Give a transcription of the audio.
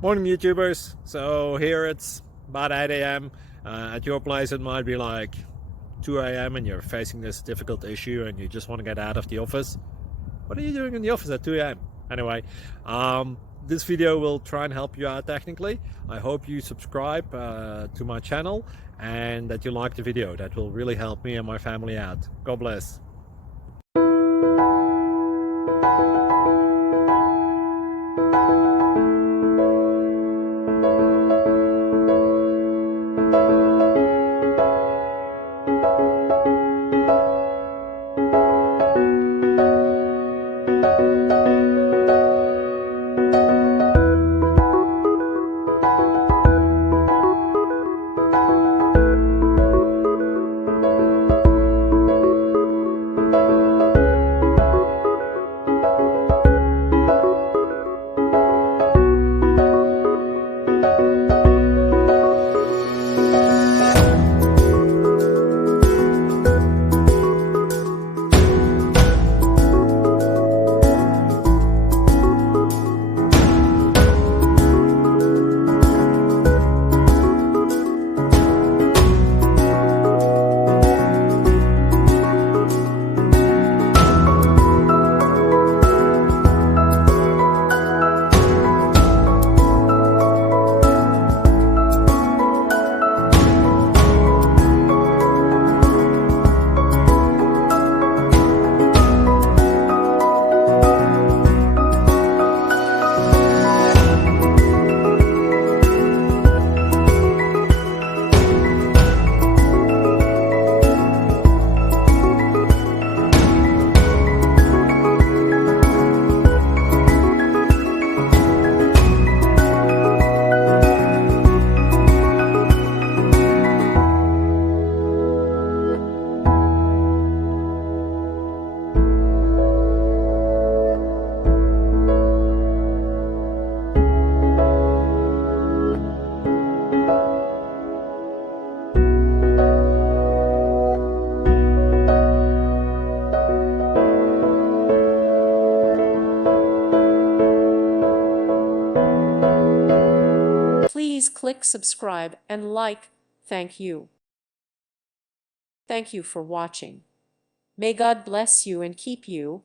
Morning YouTubers. So here it's about 8 a.m. At your place it might be like 2 a.m. and you're facing this difficult issue and you just want to get out of the office. What are you doing in the office at 2 a.m.? Anyway, this video will try and help you out technically. I hope you subscribe to my channel and that you like the video. That will really help me and my family out. God bless. Please click subscribe and like. Thank you. Thank you for watching. May God bless you and keep you.